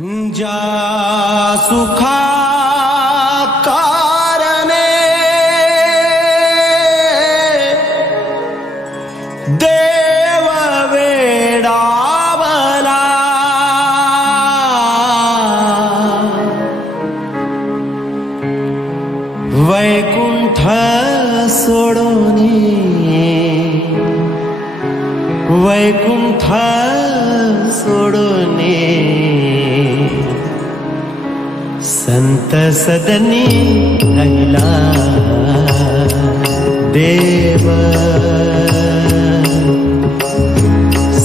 ज्या सुखा कारणे देव वेडावला, वैकुंठ सोडोनी वैकुंठ सोडोनी संत सदनी राहिला देव,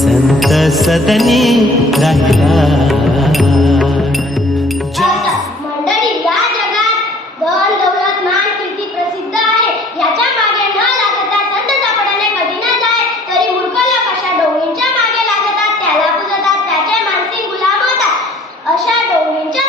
संत सदनी राहिला। डोंगींच्या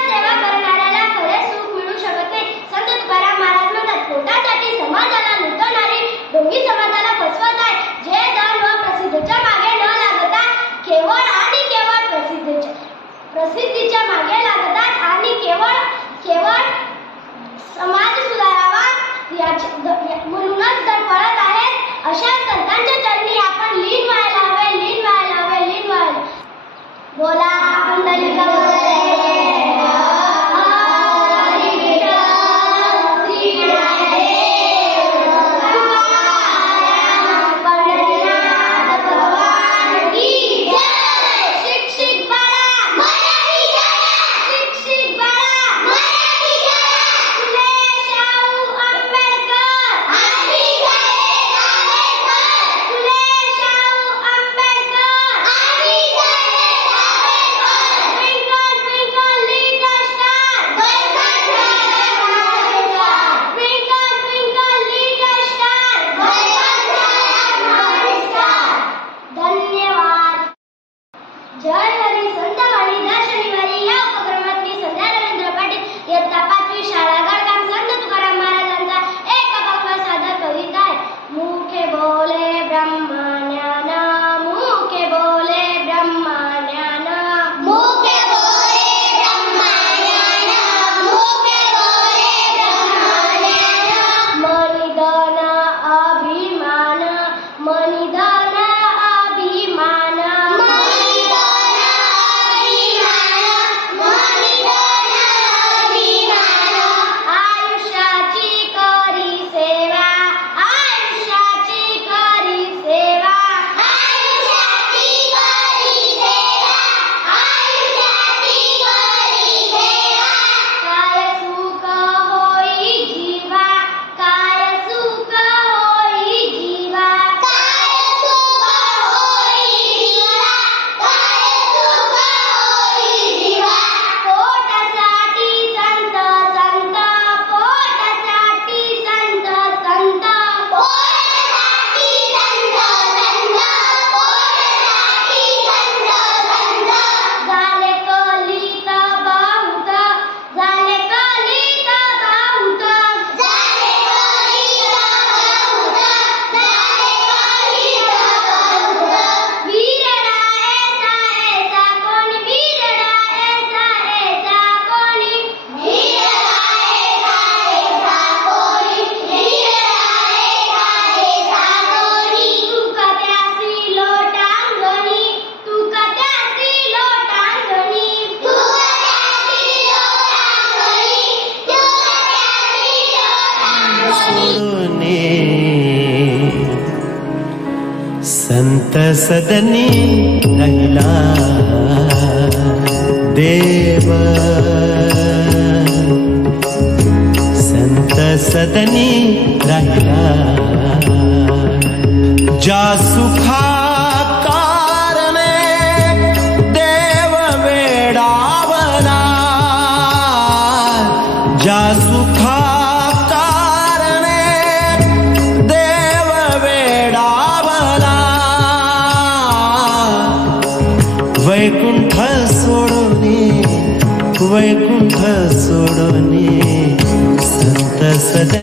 सेवा करणाऱ्याला खरे सुख मिळू शकत नाही। संत तुकाराम महाराज म्हणतात, पोटासाठी समाजाला लुटणारी डोंगी समाजाला फसवत आहे, जे धन व प्रसिद्धीच्या मागे न लागता केवळ आणि केवळ प्रसिद्धीच्या मागे लागतात आणि केवळ समाज सुधारावा म्हणूनच धन पळत आहेत। अशा संतांच्या चरणी आपण लीन व्हायला हवे, लीन व्हायला हवे, लीन व्हायला। बोला पंढरीचा जय हरी संतवाणी दर शनिवारी या उपक्रमात मी संध्या रवींद्र पाटील इयत्ता 5वी शाळा गडगाम संत तुकाराम महाराजांचा एक अभंग सादर करीत आहे। मुखे बोले ब्रह्मज्ञान, मुखे बोले ब्रह्मज्ञान, मुखे बोले ब्रह्मज्ञान, मुखे बोले ब्रह्मज्ञान। मनिधन अभिमान, मनिधन अभिमान, संत सदनी राहिला देव, संत सदनी राहिला। ज्या सुखा कारणे देव वेडावला, ज्या सुखा वैकुंठ सोडोनी वैकुंठ सोडोनी संत सदा